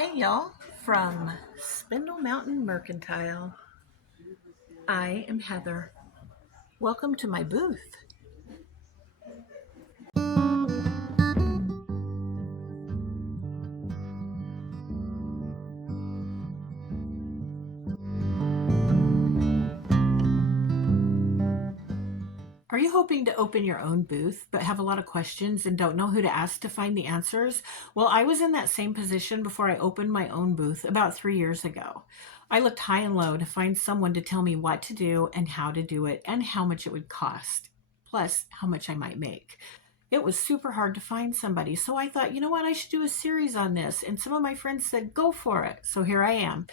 Hey y'all, from Spindle Mountain Mercantile. I am Heather. Welcome to my booth. Are you hoping to open your own booth but have a lot of questions and don't know who to ask to find the answers? Well, I was in that same position before I opened my own booth about 3 years ago. I looked high and low to find someone to tell me what to do and how to do it and how much it would cost, plus how much I might make. It was super hard to find somebody. So I thought, you know what, I should do a series on this. And some of my friends said, go for it. So here I am.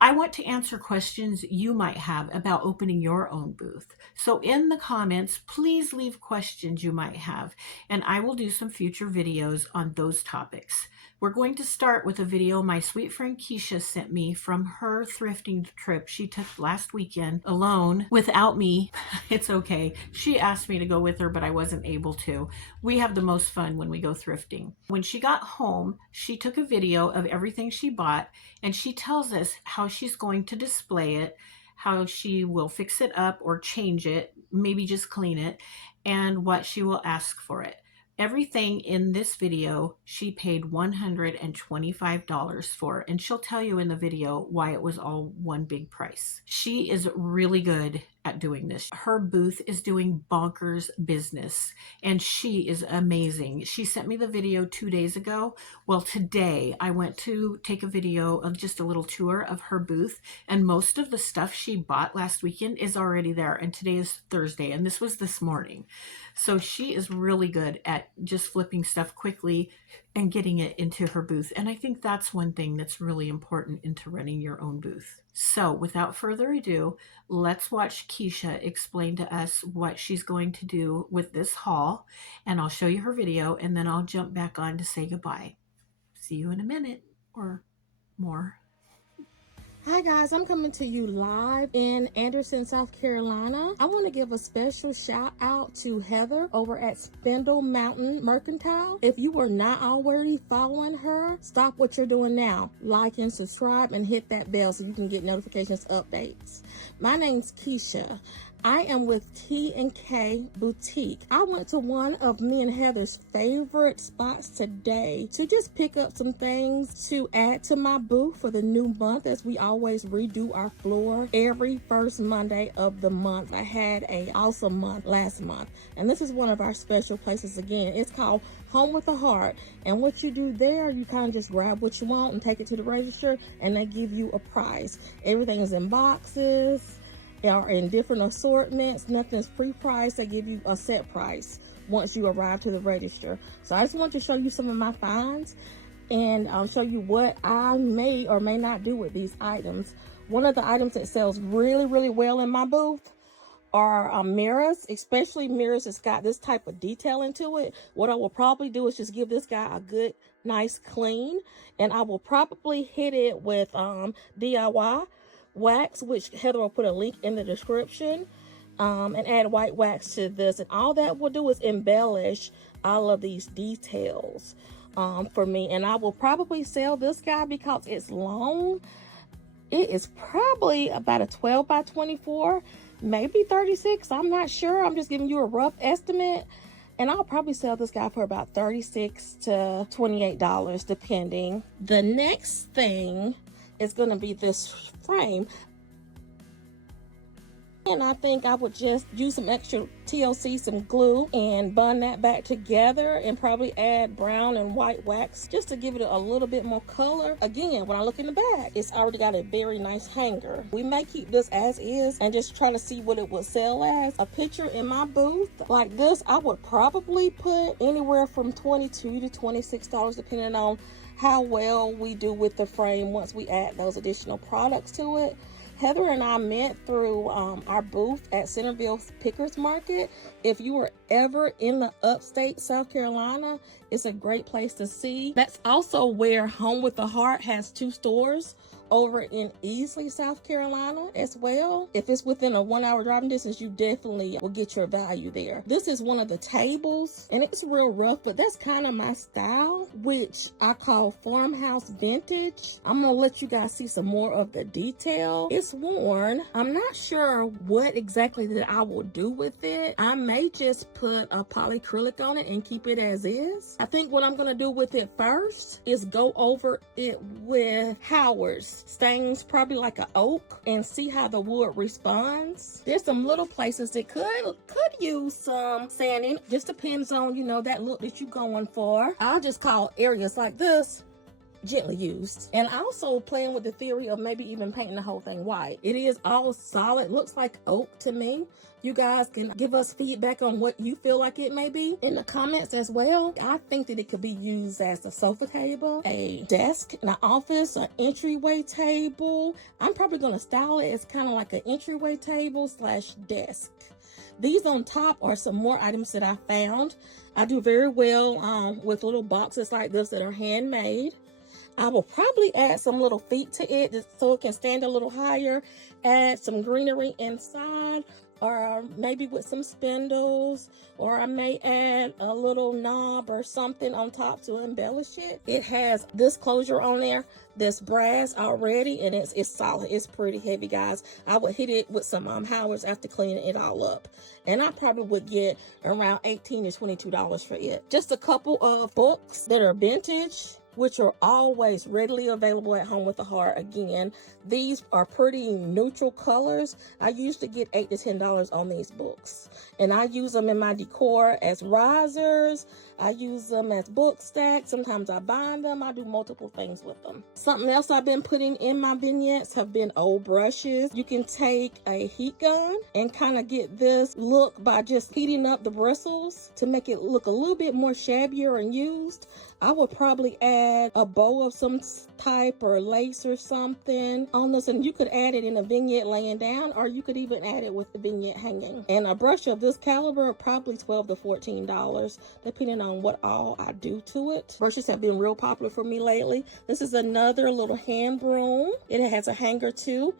I want to answer questions you might have about opening your own booth. So in the comments, please leave questions you might have, and I will do some future videos on those topics. We're going to start with a video my sweet friend Keyysha sent me from her thrifting trip she took last weekend alone without me. It's okay. She asked me to go with her, but I wasn't able to. We have the most fun when we go thrifting. When she got home, she took a video of everything she bought, and she tells us how she's going to display it, how she will fix it up or change it, maybe just clean it, and what she will ask for it. Everything in this video she paid $125 for, and she'll tell you in the video why it was all one big price. She is really good at doing this. Her booth is doing bonkers business, and she is amazing. She sent me the video 2 days ago. Well, today I went to take a video of just a little tour of her booth, and most of the stuff she bought last weekend is already there, and today is Thursday, and this was this morning. So she is really good at just flipping stuff quickly and getting it into her booth. And I think that's one thing that's really important into running your own booth. So without further ado, let's watch Keyysha explain to us what she's going to do with this haul. And I'll show you her video, and then I'll jump back on to say goodbye. See you in a minute or more. Hi guys, I'm coming to you live in Anderson, South Carolina. I want to give a special shout out to Heather over at Spindle Mountain Mercantile. If you are not already following her, stop what you're doing now. Like and subscribe and hit that bell so you can get notifications, updates. My name's Keyysha. I am with T&K Boutique. I went to one of me and Heather's favorite spots today to just pick up some things to add to my booth for the new month, as we always redo our floor every first Monday of the month. I had an awesome month last month, and this is one of our special places again. It's called Home with a Heart, and what you do there, you kind of just grab what you want and take it to the register, and they give you a price. Everything is in boxes, are in different assortments. Nothing's pre-priced. They give you a set price once you arrive to the register. So I just want to show you some of my finds, and I'll show you what I may or may not do with these items. One of the items that sells really well in my booth are mirrors, especially mirrors that's got this type of detailing to it. What I will probably do is just give this guy a good nice clean, and I will probably hit it with DIY wax, which Heather will put a link in the description, and add white wax to this, and all that will do is embellish all of these details for me. And I will probably sell this guy because it's long. It is probably about a 12 by 24, maybe 36. I'm not sure. I'm just giving you a rough estimate. And I'll probably sell this guy for about $36 to $28 depending. The next thing is going to be this frame, and I think I would just use some extra TLC, some glue, and bond that back together, and probably add brown and white wax just to give it a little bit more color. Again, when I look in the back, it's already got a very nice hanger. We may keep this as is and just try to see what it would sell as. A picture in my booth like this, I would probably put anywhere from $22 to $26 depending on how well we do with the frame once we add those additional products to it. Heather and I met through our booth at Centerville Pickers Market. If you were ever in the upstate South Carolina, it's a great place to see. That's also where Home with a Heart has 2 stores. over in Easley, South Carolina as well. If it's within a 1 hour driving distance, you definitely will get your value there. This is one of the tables, and it's real rough, but that's kind of my style, which I call farmhouse vintage. I'm gonna let you guys see some more of the detail. It's worn. I'm not sure what exactly that I will do with it. I may just put a polyacrylic on it and keep it as is. I think what I'm gonna do with it first is go over it with Howard's stains, probably like an oak, and see how the wood responds. There's some little places that could use some sanding. Just depends on, you know, that look that you're going for. I'll just call areas like this gently used. And also playing with the theory of maybe even painting the whole thing white. It is all solid, looks like oak to me. You guys can give us feedback on what you feel like it may be in the comments as well. I think that it could be used as a sofa table, a desk in an office, an entryway table. I'm probably gonna style it as kind of like an entryway table slash desk. These on top are some more items that I found. I do very well with little boxes like this that are handmade. I will probably add some little feet to it just so it can stand a little higher. Add some greenery inside, or maybe with some spindles, or I may add a little knob or something on top to embellish it. It has this closure on there, this brass already, and it's solid. It's pretty heavy, guys. I would hit it with some Howard's after cleaning it all up, and I probably would get around $18 to $22 for it. Just a couple of books that are vintage, which are always readily available at home with the heart. Again, these are pretty neutral colors. I usually get $8 to $10 on these books, and I use them in my decor as risers. I use them as book stacks. Sometimes I bind them. I do multiple things with them. Something else I've been putting in my vignettes have been old brushes. You can take a heat gun and kind of get this look by just heating up the bristles to make it look a little bit more shabbier and used. I would probably add a bow of some type or lace or something on this, and you could add it in a vignette laying down, or you could even add it with the vignette hanging. And a brush of this caliber, probably $12 to $14, depending on what all I do to it. Brushes have been real popular for me lately. This is another little hand broom. It has a hanger too.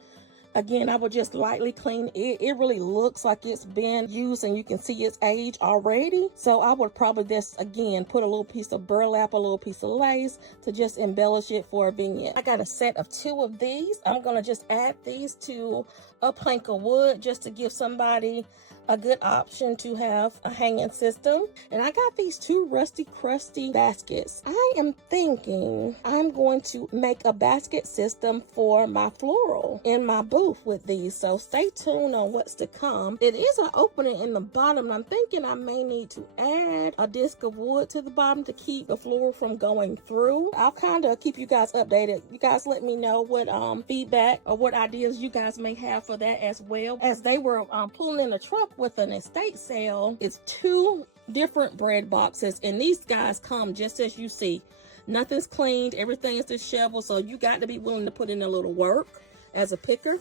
Again, I would just lightly clean it. It really looks like it's been used, and you can see its age already. So I would probably just, again, put a little piece of burlap, a little piece of lace to just embellish it for a vignette. I got a set of 2 of these. I'm gonna just add these to a plank of wood just to give somebody a good option to have a hanging system. And I got these 2 rusty crusty baskets. I am thinking I'm going to make a basket system for my floral in my booth with these, so stay tuned on what's to come. It is an opening in the bottom. I'm thinking I may need to add a disc of wood to the bottom to keep the floral from going through. I'll kind of keep you guys updated. You guys let me know what feedback or what ideas you guys may have for that as well. As they were pulling in the truck with an estate sale, it's 2 different bread boxes, and these guys come just as you see. Nothing's cleaned, everything is disheveled, so you got to be willing to put in a little work as a picker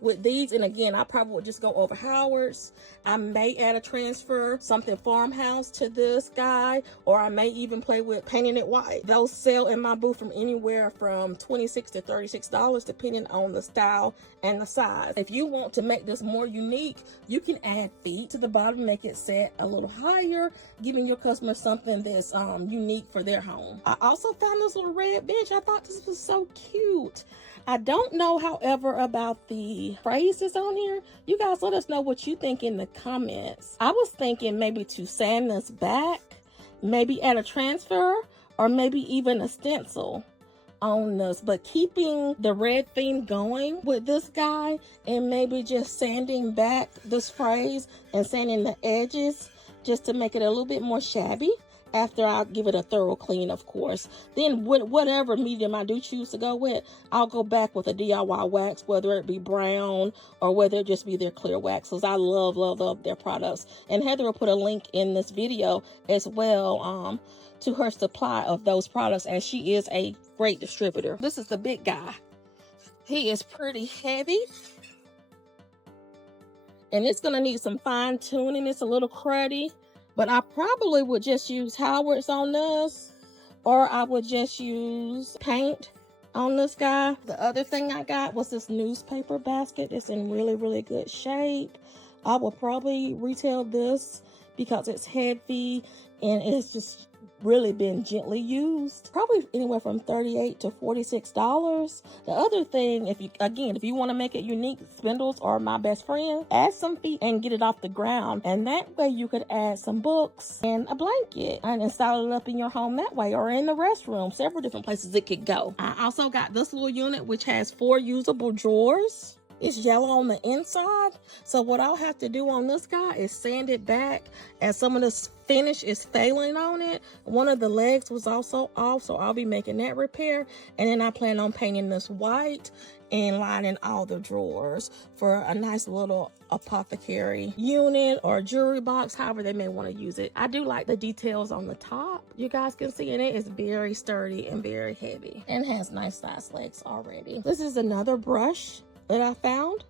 with these. And again, I probably would just go over Howard's. I may add a transfer, something farmhouse to this guy, or I may even play with painting it white. Those sell in my booth from anywhere from $26 to $36 depending on the style and the size. If you want to make this more unique, you can add feet to the bottom, make it set a little higher, giving your customer something that's unique for their home. I also found this little red bench. I thought this was so cute. I don't know, however, about the phrases on here. You guys let us know what you think in the comments. I was thinking maybe to sand this back, maybe add a transfer, or maybe even a stencil on this, but keeping the red theme going with this guy, and maybe just sanding back this phrase and sanding the edges just to make it a little bit more shabby. After I give it a thorough clean, of course. Then with whatever medium I do choose to go with, I'll go back with a DIY wax, whether it be brown or whether it just be their clear wax, because I love their products. And Heather will put a link in this video as well to her supply of those products, as she is a great distributor. This is the big guy. He is pretty heavy, and it's gonna need some fine tuning. It's a little cruddy, but I probably would just use Howard's on this, or I would just use paint on this guy. The other thing I got was this newspaper basket. It's in really, really good shape. I will probably retail this because it's heavy and it's just really been gently used. Probably anywhere from $38 to $46. The other thing, if you want to make it unique, spindles are my best friend. Add some feet and get it off the ground, and that way you could add some books and a blanket and install it up in your home that way, or in the restroom. Several different places it could go. I also got this little unit which has 4 usable drawers. It's yellow on the inside, so what I'll have to do on this guy is sand it back, as some of this finish is failing on it. One of the legs was also off, so I'll be making that repair, and then I plan on painting this white and lining all the drawers for a nice little apothecary unit or jewelry box, however they may want to use it. I do like the details on the top. You guys can see, and it is very sturdy and very heavy and has nice size legs already. This is another brush that I found.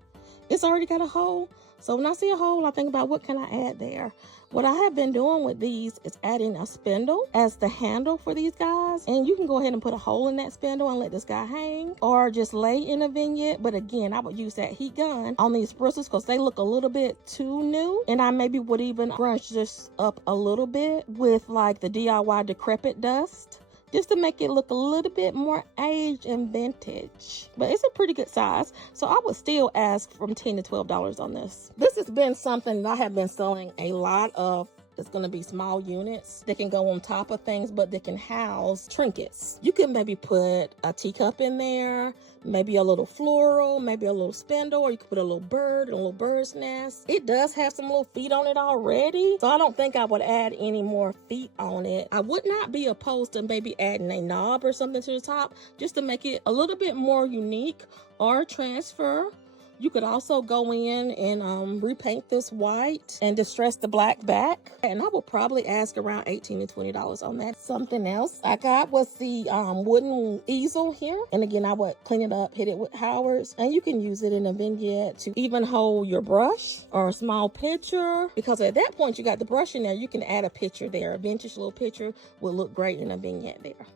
It's already got a hole, so when I see a hole, I think about what can I add there. What I have been doing with these is adding a spindle as the handle for these guys, and you can go ahead and put a hole in that spindle and let this guy hang, or just lay in a vignette. But again, I would use that heat gun on these bristles because they look a little bit too new, and I maybe would even brush this up a little bit with like the DIY decrepit dust, just to make it look a little bit more aged and vintage. But it's a pretty good size, so I would still ask from $10 to $12 on this. This has been something that I have been selling a lot of. It's going to be small units that can go on top of things, but they can house trinkets. You can maybe put a teacup in there, maybe a little floral, maybe a little spindle, or you could put a little bird and a little bird's nest. It does have some little feet on it already, so I don't think I would add any more feet on it. I would not be opposed to maybe adding a knob or something to the top just to make it a little bit more unique, or transfer. You could also go in and repaint this white and distress the black back. And I will probably ask around $18 to $20 on that. Something else I got was the wooden easel here. And again, I would clean it up, hit it with Howard's. And you can use it in a vignette to even hold your brush or a small picture. Because at that point, you got the brush in there, you can add a picture there. A vintage little picture would look great in a vignette there.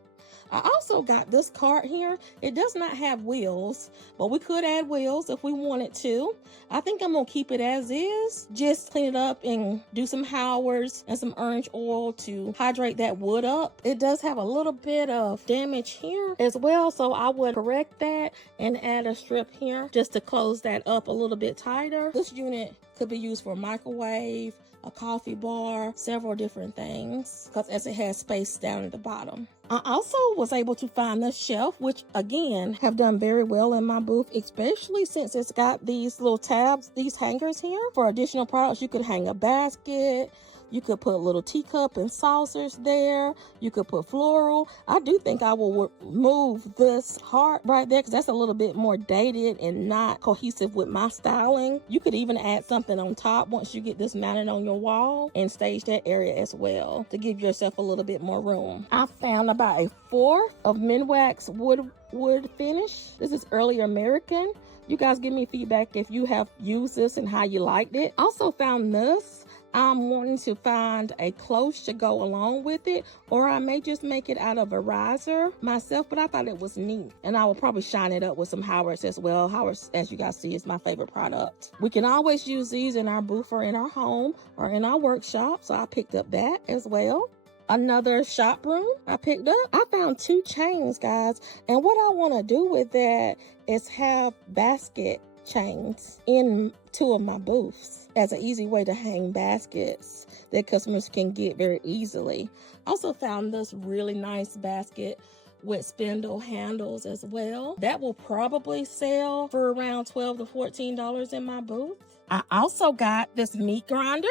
I also got this cart here. It does not have wheels, but we could add wheels if we wanted to. I think I'm gonna keep it as is. Just clean it up and do some Howard's and some orange oil to hydrate that wood up. It does have a little bit of damage here as well, so I would correct that and add a strip here just to close that up a little bit tighter. This unit could be used for a microwave, a coffee bar, several different things, because as it has space down at the bottom. I also was able to find this shelf, which again have done very well in my booth, especially since it's got these little tabs, these hangers here. For additional products, you could hang a basket, you could put a little teacup and saucers there, you could put floral. I do think I will move this heart right there because that's a little bit more dated and not cohesive with my styling. You could even add something on top once you get this mounted on your wall and stage that area as well to give yourself a little bit more room. I found about 1/4 of Minwax wood finish. This is early American. You guys give me feedback if you have used this and how you liked it. Also found this. I'm wanting to find a cloche to go along with it, or I may just make it out of a riser myself, but I thought it was neat. And I will probably shine it up with some Howard's as well. Howard's, as you guys see, is my favorite product. We can always use these in our booth or in our home or in our workshop, so I picked up that as well. Another shop broom I picked up. I found 2 chains, guys, and what I want to do with that is have basket chains in 2 of my booths as an easy way to hang baskets that customers can get very easily. Also found this really nice basket with spindle handles as well. That will probably sell for around $12 to $14 in my booth. I also got this meat grinder,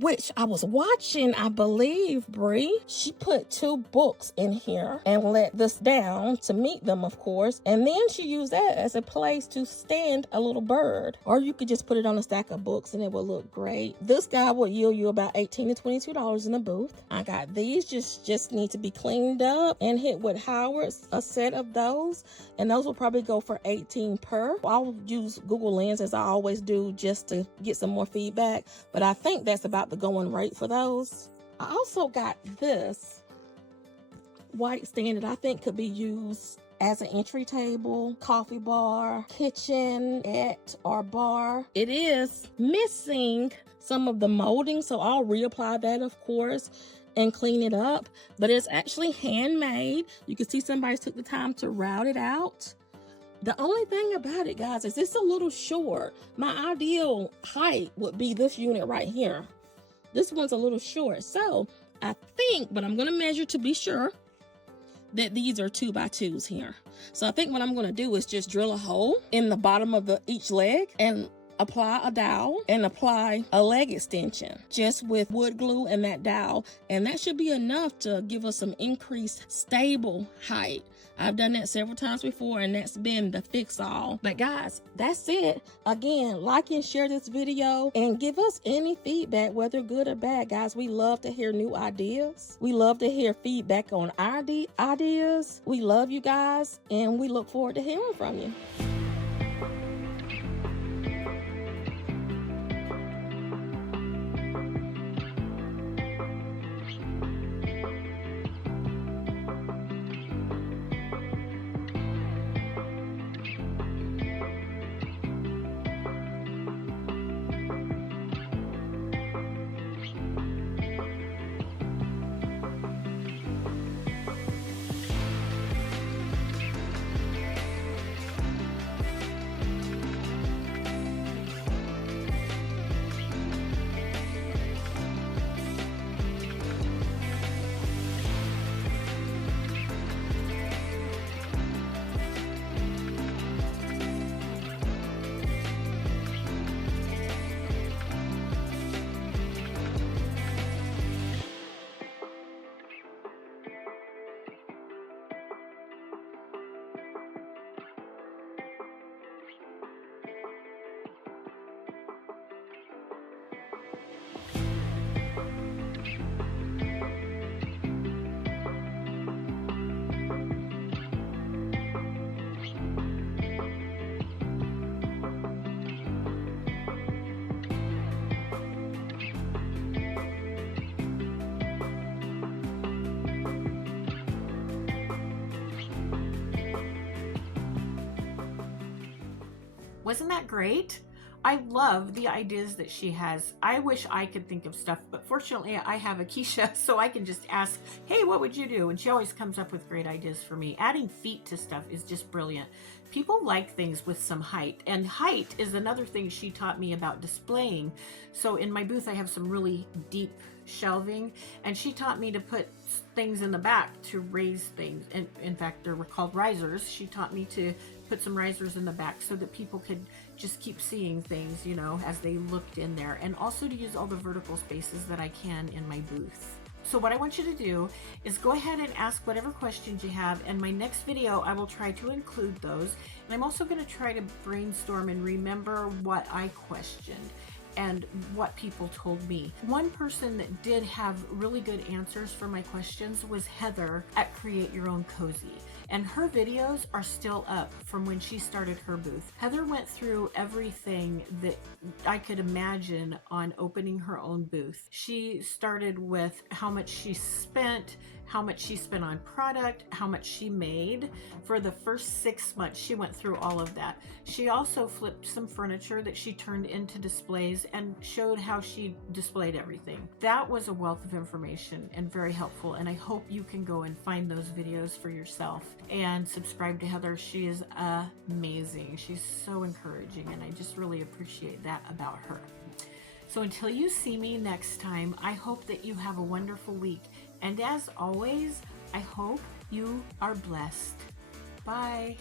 which I was watching, I believe, Bree. She put 2 books in here and let this down to meet them, of course. And then she used that as a place to stand a little bird. Or you could just put it on a stack of books and it will look great. This guy will yield you about $18 to $22 in the booth. I got these, just need to be cleaned up and hit with Howard's, a set of those. And those will probably go for $18 per. I'll use Google Lens as I always do just to get some more feedback. But I think that's about the going rate for those. I also got this white stand that I think could be used as an entry table, coffee bar, kitchenette, or bar. It is missing some of the molding, so I'll reapply that, of course, and clean it up. But it's actually handmade. You can see somebody took the time to route it out. The only thing about it, guys, is it's a little short. My ideal height would be this unit right here. This one's a little short, so I think, but I'm going to measure to be sure, that these are 2x2s here. So I think what I'm going to do is just drill a hole in the bottom of each leg and apply a dowel and apply a leg extension just with wood glue and that dowel, and that should be enough to give us some increased stable height. I've done that several times before, and that's been the fix-all. But guys, that's it. Again, like and share this video and give us any feedback, whether good or bad. Guys, we love to hear new ideas. We love to hear feedback on our ideas. We love you guys, and we look forward to hearing from you. Wasn't that great? I love the ideas that she has. I wish I could think of stuff, but fortunately I have a Keyysha, so I can just ask, hey, what would you do? And she always comes up with great ideas for me. Adding feet to stuff is just brilliant. People like things with some height, and height is another thing she taught me about displaying. So in my booth I have some really deep shelving, and she taught me to put things in the back to raise things, and in fact they were called risers. She taught me to put some risers in the back so that people could just keep seeing things, you know, as they looked in there, and also to use all the vertical spaces that I can in my booth. So what I want you to do is go ahead and ask whatever questions you have, and my next video I will try to include those, and I'm also going to try to brainstorm and remember what I questioned and what people told me. One person that did have really good answers for my questions was Heather at Create Your Own Cozy, and her videos are still up from when she started her booth. Heather went through everything that I could imagine on opening her own booth. She started with how much she spent on product, how much she made. For the first 6 months, she went through all of that. She also flipped some furniture that she turned into displays and showed how she displayed everything. That was a wealth of information and very helpful, and I hope you can go and find those videos for yourself and subscribe to Heather. She is amazing. She's so encouraging, and I just really appreciate that about her. So until you see me next time, I hope that you have a wonderful week. And as always, I hope you are blessed. Bye.